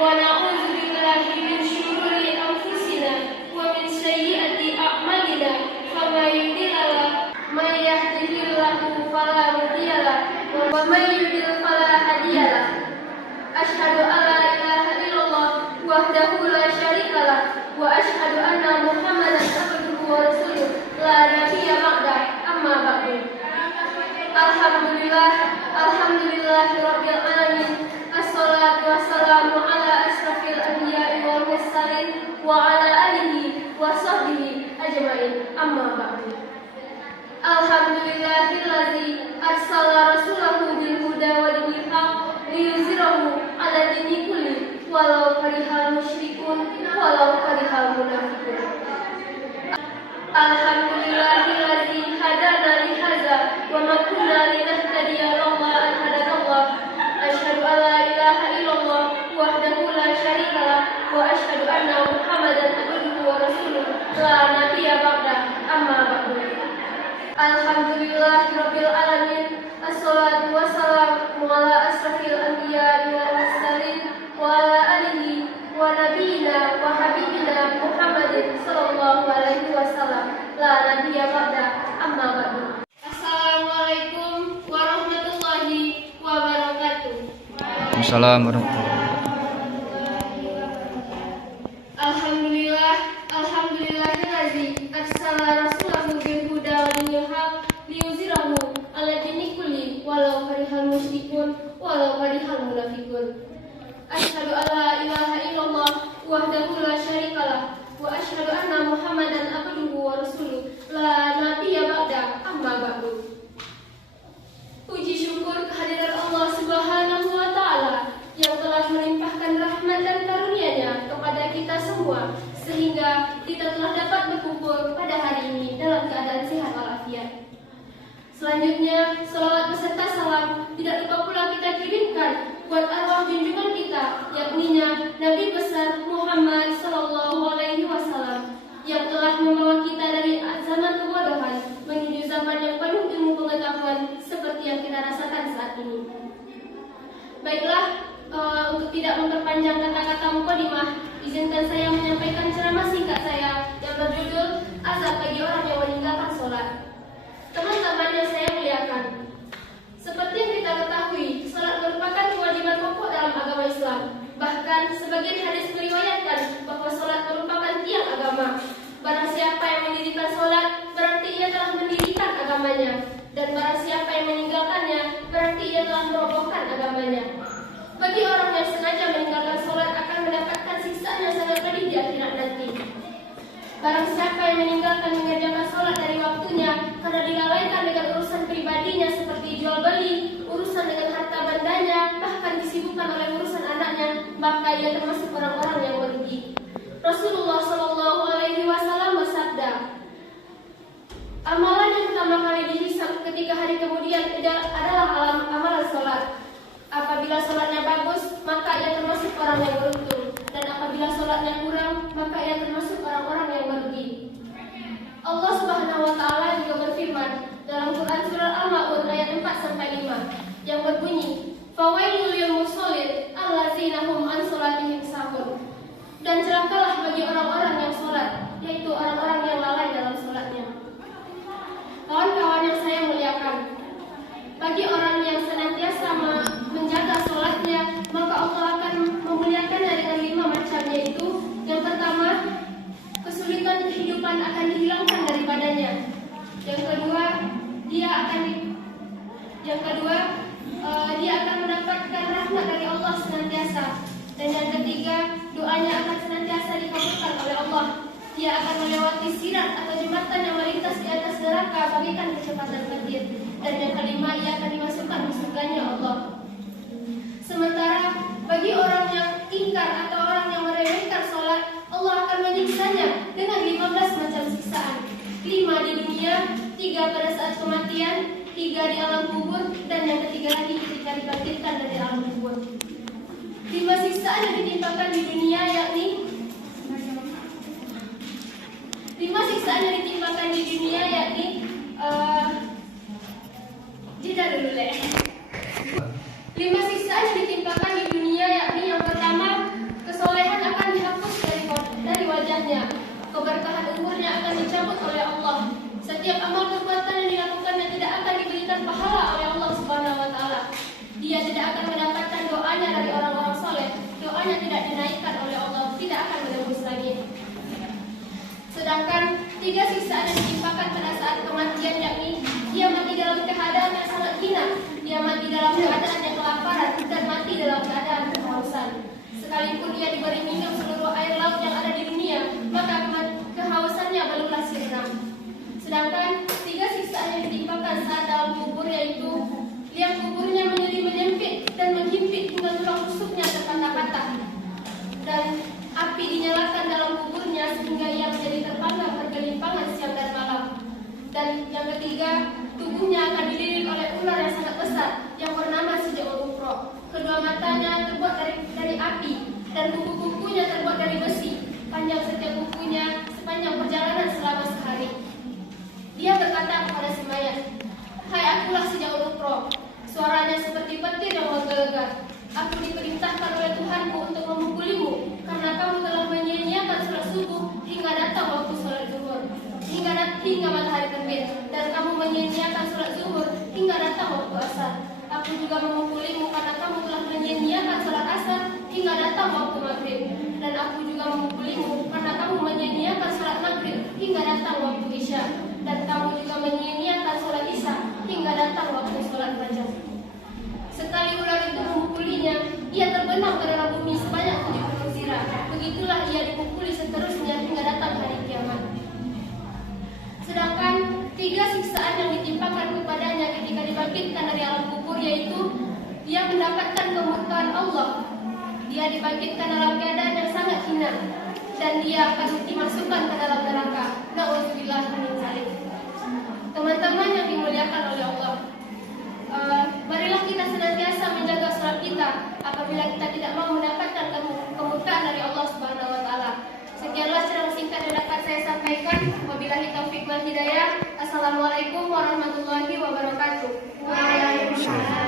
ونعوذ بالله من شرور أنفسنا ومن سيئات أعمالنا من يهده الله فلا مضل له ومن يضلل فلا هادي له أشهد أن لا إله إلا الله وحده لا شريك له وأشهد أن محمدا عبده ورسوله لا نبي بعده أما بعد Alhamdulillah Rabbil Alamin. Assalatu wassalamu ala asrafil anbiya'i wal mursalin wa ala alihi wa sahbihi ajma'in. Amma ba'du. Alhamdulillahillazi arsala rasulahu bil huda wa dinil haq liyuzhirahu ala dini kulli walau karihal musyrikun walau karihal munafiqun. Alhamdulillahillazi hadana li hadza wa ma kunna linahtadiya laula an hadanallah. Asyhadu an la ilaha illallah wahdahu la syarika lah wa asyhadu anna Muhammadan abduhu wa rasuluh la nabiyya ba'da amma ba'du. Alhamdulillahirabbil alamin. Assalatu wassalamu ala asrafil anbiya'i wal mursalin wa ala alihi wa nabiyina wa habibina Muhammadin sallallahu alaihi wasallam la nabiyya ba'da amma ba'du. Assalamualaikum warahmatullahi wabarakatuh. Assalamualaikum warahmatullahi wabarakatuh. Alhamdulillahillazi arsala rasulahu bil huda wa dinil haq liyuzhirahu ala dini kulli walau karihal musyrikun walau karihal munafiqun. Asyhadu an la ilaha illallah wahdahu la syarika lah wa asyhadu anna Muhammadan abduhu wa rasuluh la nabiyya ba'da amma ba'du. Puji syukur kehadiran Allah Subhanahu wa taala yang telah melimpahkan rahmat dan karunia-Nya kepada kita semua sehingga kita telah dapat berkumpul pada hari ini dalam keadaan sehat walafiat. Selanjutnya, salawat beserta salam tidak lupa pula kita kirimkan buat arwah junjungan kita, yakninya Nabi besar Muhammad sallallahu alaihi wasallam yang telah membawa kita dari zaman kebodohan menuju zaman yang penuh ilmu pengetahuan seperti yang kita rasakan saat ini. Baiklah, untuk tidak memperpanjang kata-kata mukadimah, izinkan saya menyampaikan ceramah singkat saya yang berjudul Azab bagi orang yang meninggalkan sholat. Teman-teman yang saya muliakan, seperti yang kita ketahui, sholat merupakan kewajiban pokok dalam agama Islam. Bahkan sebagian hadis meriwayatkan bahwa sholat merupakan tiang agama. Barang siapa yang mendirikan sholat, berarti ia telah mendirikan agamanya. Dan barang siapa yang meninggalkannya, berarti ia telah merobohkan agamanya. Bagi orang yang sengaja meninggalkan sholat akan mendapatkan siksaan yang sangat pedih di akhirat nanti. Barang siapa yang meninggalkan mengerjakan sholat dari waktunya karena dilalaikan dengan urusan pribadinya seperti jual beli, urusan dengan harta bandanya, bahkan disibukkan oleh urusan anaknya, maka ia termasuk orang-orang yang merugi. Rasulullah Shallallahu Alaihi Wasallam bersabda, amalan yang pertama kali dihisab ketika hari kemudian adalah amalan sholat. Apabila sholatnya bagus, maka ia termasuk orang yang beruntung. Dan apabila sholatnya kurang, maka ia termasuk orang-orang yang merugi. Allah Subhanahu wa taala juga berfirman dalam Quran surah Al-Maun ayat 4-5 yang berbunyi, "Fawailul lil musallin allazina hum an sholatihim sahun." Dan celakalah bagi orang-orang yang sholat, yaitu orang-orang yang lalai dalam sholatnya. Kawan-kawan yang saya muliakan, bagi orang yang senantiasa menjaga sholatnya, maka Allah akan memuliakannya dengan 5 macam, yaitu yang pertama, kesulitan kehidupan akan dihilangkan daripadanya. Yang kedua, dia akan mendapatkan rahmat dari Allah senantiasa. Dan yang ketiga, doanya akan senantiasa dikabulkan oleh Allah. Dia akan melewati sirat atau jembatan yang melintas di atas neraka bagaikan kecepatan petir. Dan yang kelima, ia akan dimasukkan ke surganya Allah. Sementara bagi orang yang ingkar atau orang yang meremehkan sholat, Allah akan menyiksanya dengan 15 macam siksaan. 5 di dunia, 3 pada saat kematian, 3 di alam kubur, dan yang ketiga lagi ketika dibangkitkan dari alam kubur. 5 siksaan yang ditimpakan di dunia yakni 5 siksaan yang ditimpakan di dunia yakni jeda dulu leh. 5 siksaan yang ditimpakan di dunia yakni yang pertama Setiap amal perbuatan yang dilakukannya tidak akan diberikan pahala oleh Allah Subhanahu wa taala. Dia tidak akan mendapatkan doanya dari orang-orang soleh. Doanya tidak dinaikkan oleh Allah, tidak akan menembus langit. Sedangkan 3 siksaan yang ditimpakan pada saat kematian, yakni dia mati dalam keadaan yang sangat hina, dia mati dalam keadaan yang kelaparan, dan mati dalam keadaan kehausan. Sekalipun dia diberi minum seluruh air laut yang ada di dunia, maka kehausannya belumlah sirna. Sedangkan 3 siksaan yang ditimpakan saat dalam kubur, yaitu liang kuburnya menjadi menyempit dan menghimpit hingga tulang rusuknya terpatah-patah, dan api dinyalakan dalam kuburnya sehingga ia menjadi terpanggang bergelimpangan siang dan malam. Dan yang ketiga, tubuhnya akan dililit oleh ular yang sangat besar yang bernama Sijaul Ukro. Kedua matanya terbuat dari api dan kuku-kukunya terbuat dari besi. Panjang setiap kukunya sepanjang perjalanan selama sehari. Dia berkata kepada si mayat, "Hai, akulah Sijaul Ukro." Suaranya seperti petir yang menggelegar. "Aku diperintahkan oleh Tuhanku untuk memukulimu karena kamu telah menyia-nyiakan sholat subuh hingga datang waktu sholat zuhur, hingga matahari terbit, dan kamu menyia-nyiakan sholat zuhur hingga datang waktu asar. Aku juga memukulimu karena kamu telah menyia-nyiakan sholat asar hingga datang waktu maghrib, dan aku juga memukulimu karena kamu menyia-nyiakan sholat maghrib hingga datang waktu isya, dan kamu juga menyia-nyiakan sholat isya hingga datang waktu sholat fajar." Sekali ular itu memukulinya, ia terbenam ke dalam bumi sebanyak 70 zirah. Begitulah ia dipukuli seterusnya hingga datang hari kiamat. Sedangkan 3 siksaan yang ditimpakan kepadanya ketika dibangkitkan dari alam kubur, yaitu dia mendapatkan kemurkaan Allah, dia dibangkitkan dalam keadaan yang sangat hina, dan dia akan dimasukkan ke dalam neraka. Na'udzubillah min dzalik. Teman-teman yang dimuliakan oleh Allah, marilah kita senantiasa menjaga sholat kita apabila kita tidak mau mendapatkan kemurkaan dari Allah Subhanahu wa taala. Sekianlah cerita singkat yang dapat saya sampaikan. Wabillahi taufiq wal hidayah. Assalamualaikum warahmatullahi wabarakatuh. Waalaikumsalam.